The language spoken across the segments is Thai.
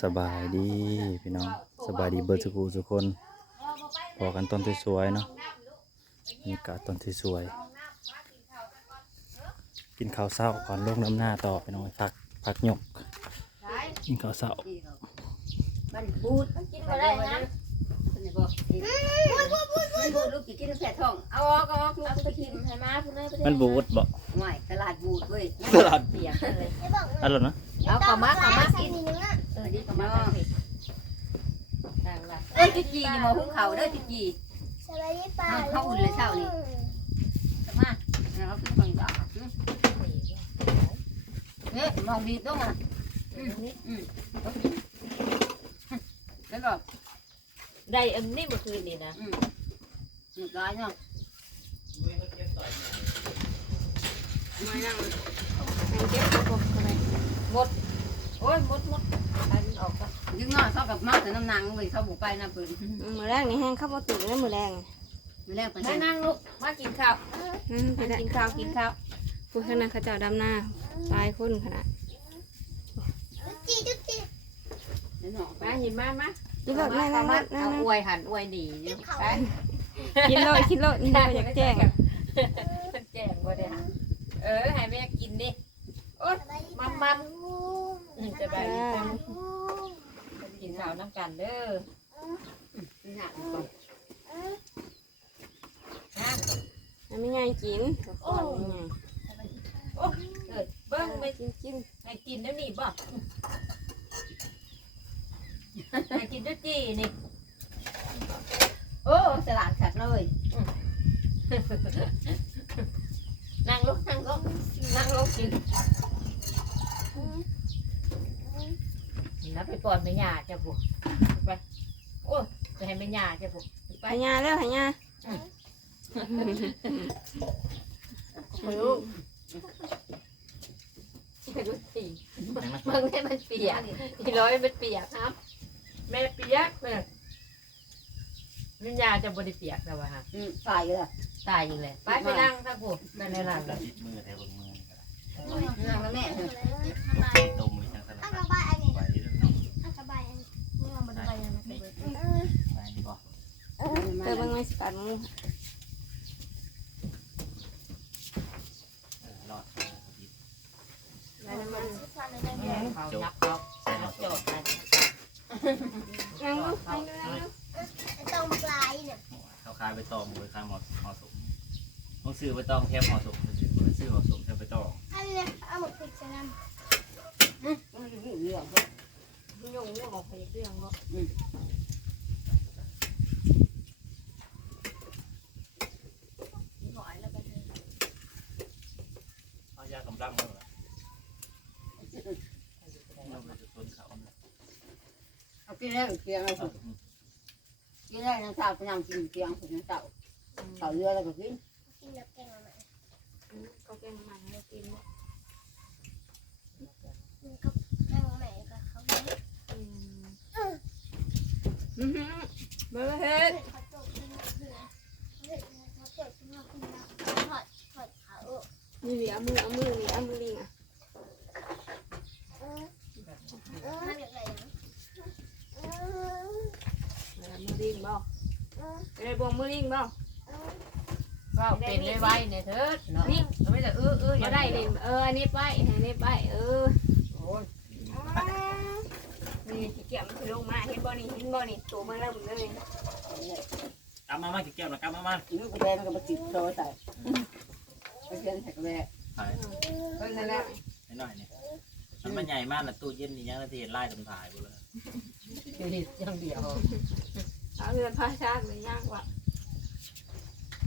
สบายดีพี่น้องสบายดีเบิร์ดสุกูทุกคนพอกันต้นที่สวยๆเนาะบรรยากาศต้นที่สวยกินข้าวเช้าก่อนลงน้ำหน้าต่อพี่น้องพักพักหยกกินข้าวเช้ามันบูดกินมาได้นะมันบอกมันบูดลูกกินแผลท้องเอาออกเอาออกเอาไปกินให้มาพุ่นเลยมันบูดบ่ไม่ตลาดบูดเว้ยตลาดเปียกเลยอันนั้นนะ เอาเข้ามาเข้ามากินเออนี่ก็มาต่างละเอ้ยจิจีนี่มาหุ้งเขาเด้อจิจีสวัสดีป้าเขาอุ่นเลยเช้านี่มาเราขึ้นฟังจ้าเนี่ยมองดีต้องอะอืมอืมแล้วก็ได้อันนี้เมื่อคืนนี่นะอืมอืมร้ายเนาะไม่นั่งเก็บกบอะไร หมด โอ้ยหมดหมดอันออกก็ยึงน้อยเข้ากับมาแต่น้ำหนังเว้ยเขาบุกไปนะปืนมือแรกนี่แห้งข้าวปตุแล้วมือแรงไม่แรกไปมาเช่นนั่งลูกมากินข้าวอืมไปมาได้กินข้าวกินข้าวผู้ข้างหน้าเขาเจ้าดำหน้าตายคนขนาดเดี๋ยวหน่อไปมาหินมามากินรถนั่งนั่งมานั่งเอานั่งอวยหันอวยดีอยู่ไปกินรถกินรถนี่เราอยากแจ้ง แจ้งบ่ได้เออให้แม่กินดิ โอ๊ยมัมมัมจะไปกินข้าวน้ำกันเด้อหนักก่อนนะไม่ง่ายกินก่อนไม่ง่ายเออเบิ้งไปกินกินให้กินแล้วนี่บ่ให้กินด้วยจีนี่โอ้สลัดขัดเลยนั่งลงนั่งลงนั่งลงกิน นี่นะไปก่อนไปหยาจะบุไปโอ้จะให้ไปหยาจะบุไป หายาแล้วหายาไปลูกไปดูสิมึงให้มันเปียกพี่ร้อยมันเปียกครับ แม่เปียกแม่วิญญาจะบริเปียกแต่ว่าฮะอืมตายเลยตายอีกเลยไปไปนั่งทั้งผู้ไปในร้านเลยติดมือแทบมือนั่งแล้วแม่ต้มมือจังสลัอั ไปนี่บ่เติมบางไม่สปัดมือเออรอดแล้วมันเขายับเขายับจอดไปนั่งลูกนั่งลูกตรงปลายเนี่ยเขาคายไปตองไปคายหมอหมอสมต้องซื้อไปตองแค่หมอสมซื้อหมอสมแค่ไปตองอันนี้เอาหมดพริกใส่น้มันจะมีเรื่องยงยงออกไปเรื่องเอา ยากำลังมาเอเราไปจะชนเขาเอากินได้เตียงเลยกินได้น้ำสาวก็นั่งกินเตียงผมน้ำสาวสาเรือแล้วก็กินกินแบบแกงอะไรเขาแกงมันให้กินกินกับแกงอะไรกับเขาเนี่ยอือหือเบอร์เฮ็ด เขาตกกินเบื่อเขาตกกินมาคุณนะถอดถอดขา ออกนี่เหลือมือเอามือนี่เอามือลิงอะเออเออมันแบบไหนนะเออเอามือลิงบ่เออไปได้บ่มือลิงบ่ว่าเป็นไว้เนี่ยเถิดเนาะนี่ไม่แต่อื้ออื้ออมาย่าได้ได้เลเลยยเอออันนี้ไปอันนี้ไปเออโอ้ยนี่สิเกี่ยมสิลงมาเห็นบ่นี่เห็นบ่นี่ตัวมาแล้วเลยกำมามาแก้วนะกำมามาลูกแดงก็มาติดโซ่ใส่ ไปเชียนใส่กระแบกใช่เฮ้ยนั่นแหละให้หน่อยเนี่ยมันมันใหญ่มากนะตู้เย็นนี่ยังนาทีเห็นไล่ตำถ่ายกูเลยคืออย่างเดียวเอาเรือนพาชาติมันยากว่ะ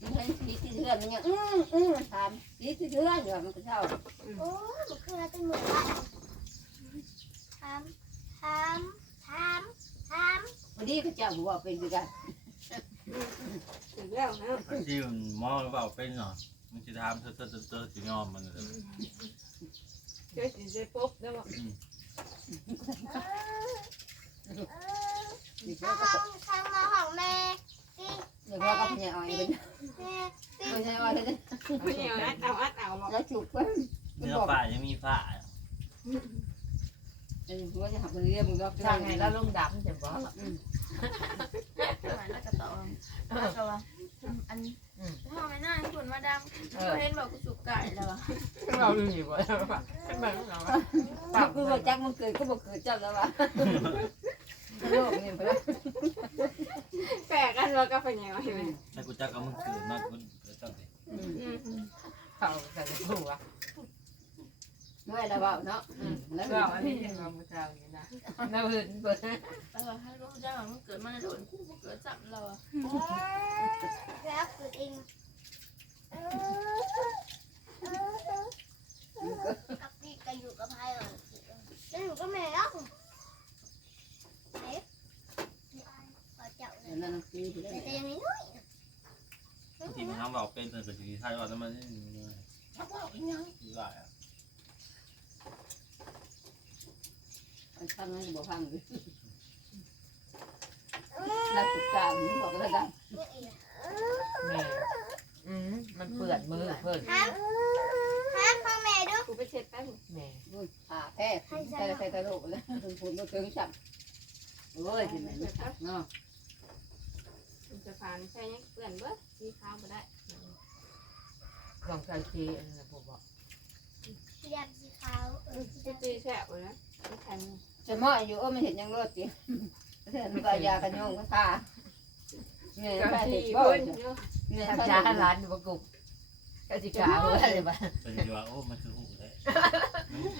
มันเห็นสีที่เทือนมันยังอืมอืมถามสีที่เทือนอยู่มันก็เท่าโอ้มันคืออะไรเป็นหมดละทำทำทำทวันนี้ก็เจ้าบอกว่าเป็นกัน ถึงแล้วนะ ที่มันมอหรือเปล่าเป็นเหรอ มันจะทำเธอเธอเธอเธอถึงยอมมันเลยเจอสิเจอปุ๊บแล้วบ่นี่ำก็ทำทำมาของแม่เดี๋ยวเราก็พยายามเป็นแม่พยายามเลยไม่เอาอัดเอาอัดเอาบ่แล้วจุกเพิ่มเนื้อป่ายังมีฝ้าไอ้หัวจะหักไปเรียบมึงก็ทางไงแล้วลุงดำจะบอก อืมเหมือนแล้วก็ต่อแล้วก็ว่าอันพ่อไม่น่าให้คุณมาดำเห็นบอกกูสุกไก่แล้วอะเราอยู่บ่เป็นแบบเราปากกูบอกจักมันเกิดก็บอกเกิดจับแล้ววะโลกนี่เพื่อนแปลกกันว่าก็เป็นยังไงไหมแต่กูจักเอามึงคืนมากกูเกิดจังเลยเขาแต่ผู้ว่า ด้วยแล้วเปล่าเนาะแล้วก็อันนี้เป็นความเจ้าอยู่นะเราเห็นเปิดเออให้รู้ได้ว่ามันเกิดมาในโดนกูเกิดจับเราอะแล้วเกิดเองกับพี่ก็อยู่กับใครเหรอจะอยู่กับแม่แล้วเอ๊ะขอเจ้าเลยนั่นคือที่ได้แต่ยังไม่น้อยทีมันทำบอกเป็นเป็นเป็นสีไทยว่าแต่มันนี่ทักว่าอีหยังอีหลายอะ ทำให้บอกพังเลยแล้วตุกตามบอกก็ได้เนี่ยเองแม่อืมมันเปื่อนมือเพิ่นห้ามห้ามพ่อแม่ดูกูไปเช็ดแป๊บแม่ผ่าแพ้ใครใครตลกแล้วถึงคุณมาถึงจับโอ้ยที่ไหนเนาะมันจะผ่านใช่ยังเปื่อนเบิดมีข้าวมาได้ลองใช้ทีอันนั้นผมบอกสีดำสีขาวเออสีจะดำตีแฉะเลยนะไม่แข็ งจะมออยู่เออมันเห็นยังรถจีเห็นก็ยากันยงก็ผ่าเนี่ยก็ผ่าตีเด็กบ่เพิ่นเนาะเนี่ยทำผ่าช้าเด็กร้านประกุกกสิกาอะไรบ้างเป็นว่าโอ้มันคือหูเลย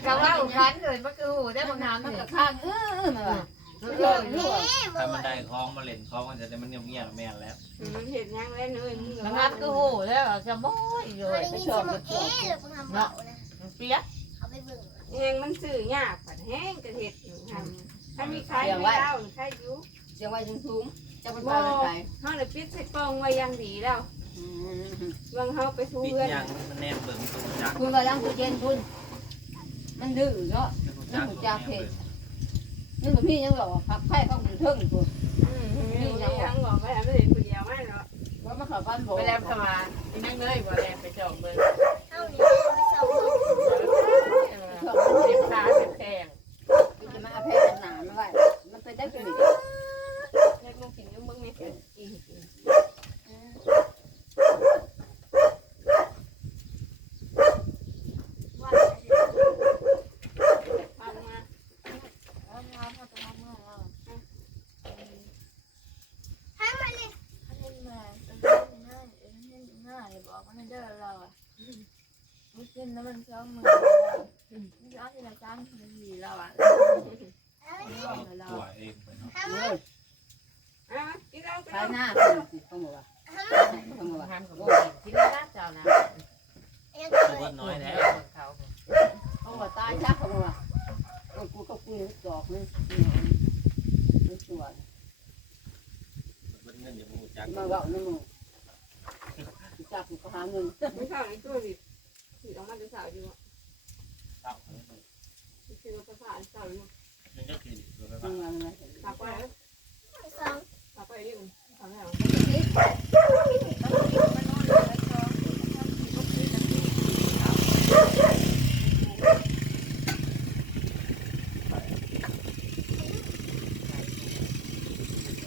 กะว่าอุคันเลยมันคือหูได้บางน้ำมันนี่ก็ข้างเออมาว่าเออรั่วถ้ามันได้คล้องมาเล่นคล้องมันจะได้มันเงียบๆแม่นแล้วมันเห็นยังแล้วเนยมึงบางน้ำคือหูแล้วจะม้อยเลไม่ยได้ยินเสียงเอ๊ะหรือกูทำเบานะมันเปียกเขาไปเบิ่งแห้งมันสื่อยากผัดแห้งกระเห็ดอยู่ทำ ถ้ามีใครไม่เล่าใครอยู่เสียงว่ายังสูงจะเป็นไปไปเขาเลยปิดใส่กล่องไว้อยังดีแล้ววางเขาไปทูปิดเพื่อนยังมันแนมเบิ่งตัวจักคุณว่ายังตู้เย็นคุณมันดื้อเนาะตัวจักแนมเบิ่งนี่มันพี่ยังหรอพักไข่ต้องอยู่เทิงคุณอืมมียังบอกไปไม่ได้คนเดียวไม่หรอกว่ามันขับบ้านผมไปแล้วทำมาอีนั่งเลยบ่แล้วไปจองเบิ่ง เข้าเนี่ยไปสอบ เจ็บขาเจ็บแข้ง จะมาแพ้หนาไม่ไหวมันไปได้กินอีก เล็กมึงกินยุ่งมึงนี่อีกพังมา แล้วน้องเขาจะมาเมื่อเราห้ามมาเลยเขาเล่นมาเล่นหน้าเล่นหน้าเลยบอกว่าเดินเราอะมันขึ้นแล้วมันซ้อมมือมันย้อนที่เราจ้างมันดีเราอะ ตัวเองไป เนาะเลยอะกินเอาไปท้ายหน้าต้องบอกว่าต้องบอกว่าทำกับบ่กินที่ร้านเจ้านะยังตัวก็น้อยแล้วเขาเขาบอกตายชักเขาบอกว่ากูก็คุยจอกนี่นี่ตัวเป็นเงินอย่าพูดจักมาเบาหนึ่งจับก็หาเงินไม่เข้าในตัวดิถือออกมาจะสาวอยู่ตับถือภาษาสาวอยู่มันก็คือตัวไปทำงานอะไร ฝากไว้สองฝากไว้ดิทำแล้ว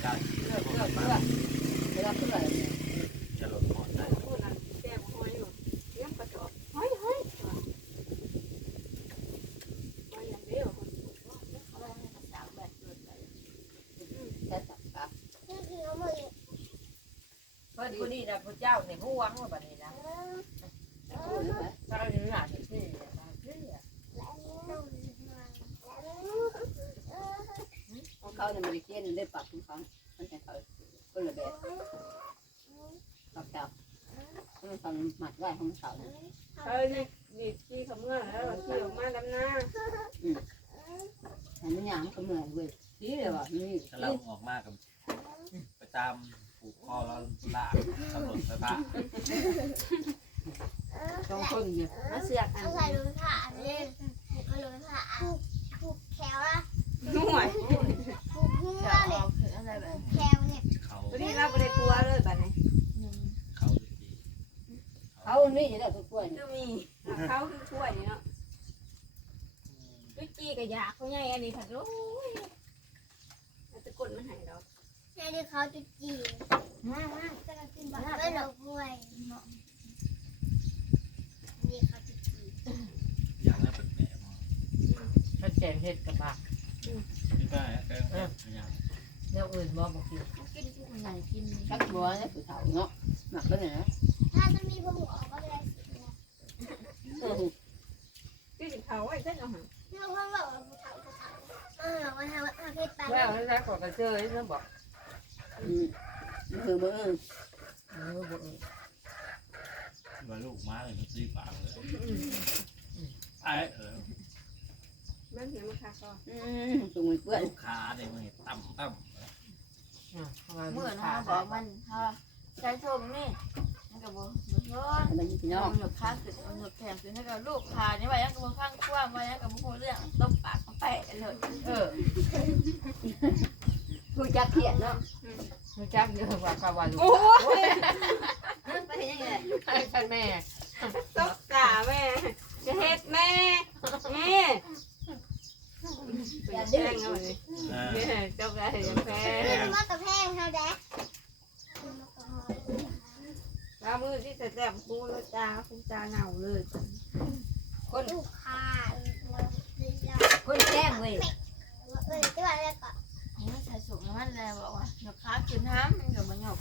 การ เพื่อเพื่อเพื่อเวลาเพื่ออะไรเนี่ย จะลดหมดได้ พูดนั่นแก้มห้อยอยู่เลี้ยงกระจกห้อยห้อยห้อยอย่างเดียว เขาเลยให้สาวแบบเกิดไป แค่จับครับ นี่คือเอามือ เพิ่นผู้นี้นะพระเจ้าเนี่ยผู้วังว่าบัดนี้นะพูดเลยเจ้าอยู่หน้าที่ที่ที่ของเขาเนี่ยมันเกี้ยนได้ปรับของเขามันจะเขาคนละแบบปรับจับมันทำหมัดไว้ของเขาเออนี่นี่ที่เขาเมื่อแล้วที่ออกมาดำน้าอันนี้ยังก็เหมือนเว้ยดีเลยว่ะนี่ถ้าเราออกมากกับไปตาม ผูกคอแล้วลากตำรวจไฟฟ้าต้องคนเนี่ยมาเสือกอันเอาใส่ลงผ้าเล่นก็ลงผ้าผูกผูกแขวละห่วยผูกหัวเลยอะไรแบบแขวเนี่ยเขาวันนี้เราไม่ได้กลัวเลยแบบนี้เขาดีเขานี่จะได้ทุกคนก็มีเขาคือกล้วยเนาะวิจีก็อยากพ่อใหญ่อันนี้ผัดโอ้ยอาจจะกดมาให้เรา แค่ที่เขาจะจีบมามาก็จะกินแบบไม่หลอกห้วยนี่เขาจะจีบอย่างนั้นเป็นแหนมเขาแจงเฮ็ดกับบักนี่ก็แกงอย่างเดี๋ยวอื่นบ่บ่กินกินทุกอย่างกินชักบัวเนี่ยผู้เฒ่าเนาะหมักแล้วเนี่ยนะถ้าจะมีพวกหมูออกก็ได้สินะเออที่สิเขาไว้เส้นเอาหานี่เขาบอกว่าผู้เฒ่าผู้เฒ่าเออวันทำอาเพชรไปแล้วแล้วก็กระเจยเพิ่นบอก อืมคือเบอร์เออบ่เออว่าลูกม้าเลยมันซื้อปากเลยไอ้เออเรื่องถึงมันคาก็อืมตรงมือเปื้อนลูกค้าเนี่ยมันต่ำต่ำอะเพราะว่ามื่อนะบอกมันเขาใจชมนี่มันก็บอกบอกว่ามันเป็นพี่น้องเอาหนวดข้างขึ้นหนวดแขนขึ้นให้กับลูกพานี่ไว้ยังกับข้างกว้างไว้ยังกับพูดเรื่องตบปากเขาแปะเลยเออ ผู้จักเขียนเนาะ รู้จักเยอะกว่ากะว่าลูกโอ้ยไปเห็นยังไงให้ท่านแม่ ตกตาแม่จะเฮ็ดแม่นี่เป็นแจ้งเอาเลย อ่า เนี่ยเจ้าได้ยังแพ้ คือมากับแพงเขาแดก แล้วมือที่จะแต้มคูแล้วจ้าคุณจ้าเหนาเลย ลูกค้า คนแจ้งเว้ย เออที่ว่าแรกก็ใส่สุกมันเลยบอกว่าหนวดข้างขึ้นห้ามมันกับมันหยก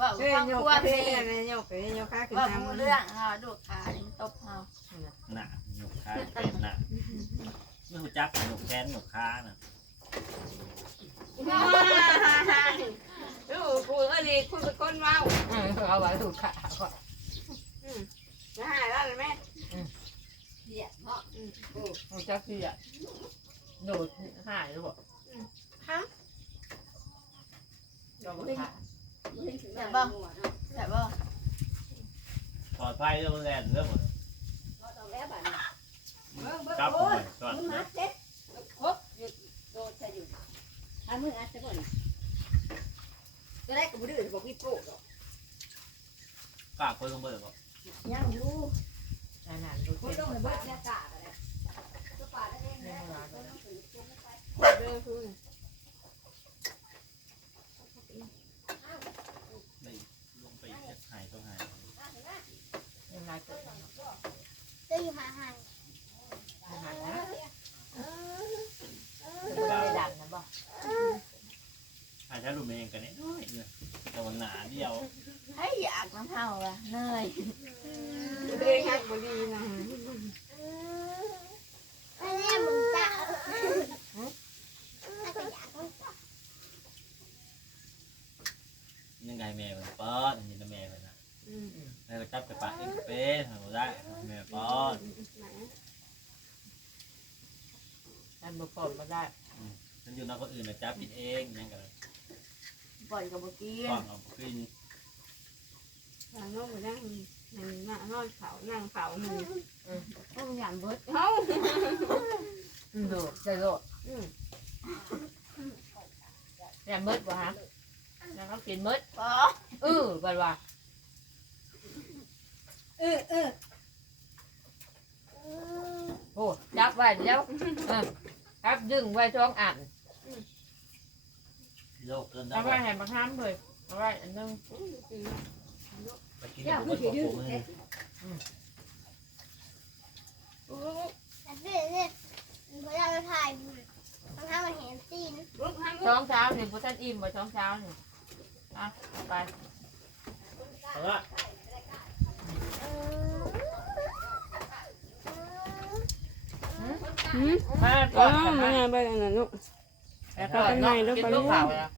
ว่า เฮ้ย ข้าง โย ก ก ว้าง ไป นี่ เล ยโยกไปโยกขาขึ้นว่าทางพูมัดนเรื่องเขาลูกค้านี่ตบเขาหนักหยกค้าเป็นหนักไม่รู้จักหยกแกนหยกค้าน่ะดูกูก็ดีคุณเป็นคนเมาเออเอาไว้ถูกขาก่อนจะหายแล้วแม่เขียนเนาะรู้จักสิอะโดดหายหรือเปล่าฮะเราก็ขาแต่ว่าปล อดภัยเรื่องแรงเรื่องหมดต้องแล้วบ้านกลับไปก่อนมือมัดเซ็ตครบโดนใส่อยู่ถ้ามืออัดจะบ่นก็ได้กับบุดื้อบอกพี่โป้หรอกกล้าคนลงเบอร์บอกยังอยู่อันนั้นรู้คนเจ็บต้องปไปวดเบิดขาแยกกาอะไรตัวป่าได้เองในนะเวลาคนต้องถือจุ่มไปเดินคือ ไม่ลงไปหายต้องหาย เวลาเกิดจะอยู่หาหันอาหางนะไม่ได้ดังนะบอกอาจจะรู้เองกันนิดหน่อยเนี่ยแต่วันหนาเดียว ให้อยากน้ำเผาอะเนยเดินหักบุรีนะ อันนี้มึงจะถ้าจะอยากมึงจะ ยังไงแม่มันป้อนนี่นะแม่มันนะแล้วก็จับกระปะเองเป็นทำได้แม่ป้อน อันบุกคนมา ได้ ฉันอยู่นอกคนอื่นนะจับผิดเองยังกันปล่อยกับเมื่อกี้ป้อนเอาขึ้นทางโน้นมานั่งนั่งนั่งนอนเขานั่งเขาหนึ่งต้องหยามเบิดเฮ้าโดดจะโดดเนี่ยมืดวะฮะแล้วก็กินมืดปอเออบัดว่าเออเออโอ้จับไว้เดี๋ยวเออ ครับดึงไว้ช่องอันโลกเกินได้เอาไว้ให้บักห้ามเลยเอาไว้อันนึงไปกินกับคนของผมเลยแต่เรื่องเนี่ยเวลาเราถ่ายบางครั้งมันเห็นตีนลุกหันช่องเช้านี่พุท่านอิ่มบ่ช่องเช้านี่อะไป เอาละ มาอ๋ก่ออนมามาไปอันนั้นลูก แล้วก็กินลูกเผาแล้ว